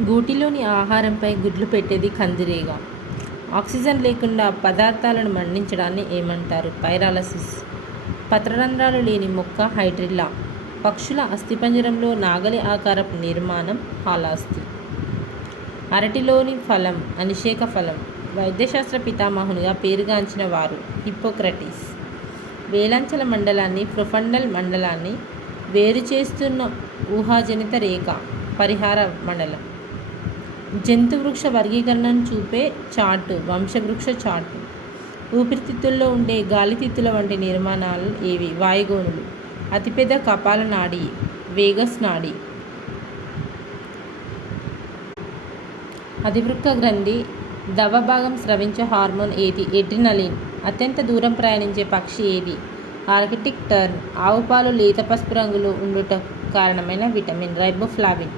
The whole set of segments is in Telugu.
గూటిలోని ఆహారంపై గుడ్లు పెట్టేది కందిరీగ. ఆక్సిజన్ లేకుండా పదార్థాలను మండించడాన్ని ఏమంటారు? పైరాలసిస్. పత్రరంధ్రాలు లేని మొక్క హైడ్రిల్లా. పక్షుల అస్థిపంజరంలో నాగలి ఆకారపు నిర్మాణం హాలాస్తి. అరటిలోని ఫలం అనిషేక ఫలం. వైద్యశాస్త్ర పితామహునిగా పేరుగాంచిన వారు హిప్పోక్రటీస్. వేలంచల మండలాన్ని ప్రొఫండల్ మండలాన్ని వేరు చేస్తున్న ఊహాజనిత రేఖ పరిహార మండలం. జంతువృక్ష వర్గీకరణను చూపే చార్టు వంశవృక్ష చార్టు. ఊపిరితిత్తుల్లో ఉండే గాలితిత్తుల వంటి నిర్మాణాలు ఏవి? వాయుగోనులు. అతిపెద్ద కపాల నాడి వేగస్ నాడి. అధివృక్క గ్రంథి దవ భాగం స్రవించే హార్మోన్ ఏది? ఎడ్రినలిన్. అత్యంత దూరం ప్రయాణించే పక్షి ఏది? Arctic turn. ఆవు పాలు లేత పసుపు రంగులో ఉండుట కారణమైన విటమిన్ రైబోఫ్లావిన్.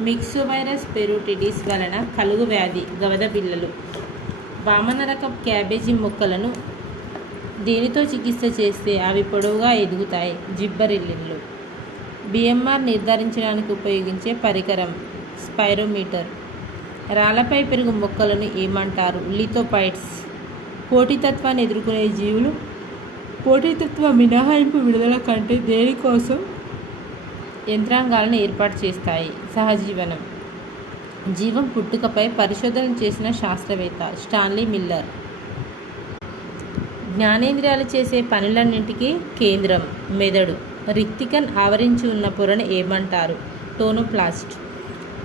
మిక్సోవైరస్ పెరోటిడిస్ వలన కలుగు వ్యాధి గవద పిల్లలు. వామన రకం క్యాబేజీ మొక్కలను దేనితో చికిత్స చేస్తే అవి పొడవుగా ఎదుగుతాయి? జిబ్బరెల్లిన్లు. బిఎంఆర్ నిర్ధారించడానికి ఉపయోగించే పరికరం స్పైరోమీటర్. రాళ్లపై పెరుగు మొక్కలను ఏమంటారు? లిథోపైట్స్. పోటీతత్వాన్ని ఎదుర్కొనే జీవులు పోటీతత్వ మినహాయింపు విడుదల కంటే దేనికోసం యంత్రాంగాలను ఏర్పాటు చేస్తాయి? సహజీవనం. జీవం పుట్టుకపై పరిశోధన చేసిన శాస్త్రవేత్త స్టాన్లీ మిల్లర్. జ్ఞానేంద్రియాలు చేసే పనులన్నింటికీ కేంద్రం మెదడు. రిక్తికన్ ఆవరించి ఉన్న పొరను ఏమంటారు? టోనోప్లాస్ట్.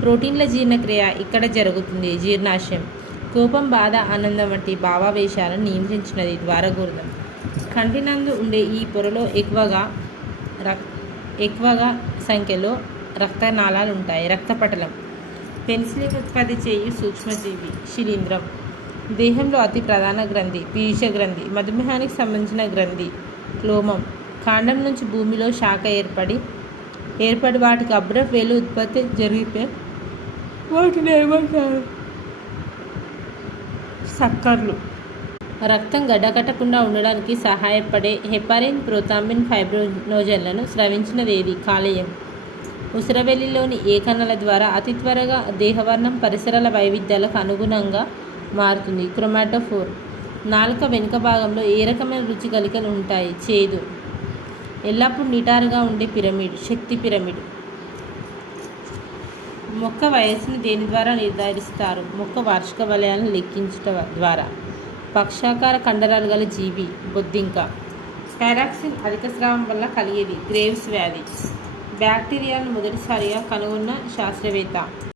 ప్రోటీన్ల జీర్ణక్రియ ఇక్కడ జరుగుతుంది. జీర్ణాశయం. కోపం, బాధ, ఆనందం వంటి భావావేశాలను నియంత్రించినది ద్వారగోర్ధం. కంటినందు ఉండే ఈ పొరలో ఎక్కువగా సంఖ్యలో రక్తనాళాలు ఉంటాయి. రక్తపటలం. పెన్సిలిన్ ఉత్పత్తి చేయు సూక్ష్మజీవి శిలీంధ్రం. దేహంలో అతి ప్రధాన గ్రంథి పీయూష గ్రంథి. మధుమేహానికి సంబంధించిన గ్రంథి క్లోమం. కాండం నుంచి భూమిలో శాఖ ఏర్పడి వాటికి అబ్రఫ్ వేలు ఉత్పత్తి జరిగితే వాటిని ఏమంటారు? సక్కర్లు. రక్తం గడ్డకట్టకుండా ఉండడానికి సహాయపడే హెపారిన్, ప్రోథాంబిన్, ఫైబ్రోనోజన్లను స్రవించినది ఏది? కాలేయం. ఉసిరవెల్లిలోని ఏ కణాల ద్వారా అతి త్వరగా దేహవర్ణం పరిసరాల వైవిధ్యాలకు అనుగుణంగా మారుతుంది? క్రోమాటోఫోర్. నాలుక వెనుక భాగంలో ఏ రకమైన రుచి కలికలు ఉంటాయి? చేదు. ఎల్లప్పుడూ నిటారుగా ఉండే పిరమిడ్ శక్తి పిరమిడ్. మొక్క వయస్సును దేని ద్వారా నిర్ధారిస్తారు? మొక్క వార్షిక వలయాలను లెక్కించట ద్వారా. పక్షాకార కండరాలు గల జీవి బొద్దింక. పారాక్సిన్ అధిక స్రావం వల్ల కలిగేది గ్రేవ్స్ వ్యాధి. బ్యాక్టీరియాను మొదటిసారిగా కనుగొన్న శాస్త్రవేత్త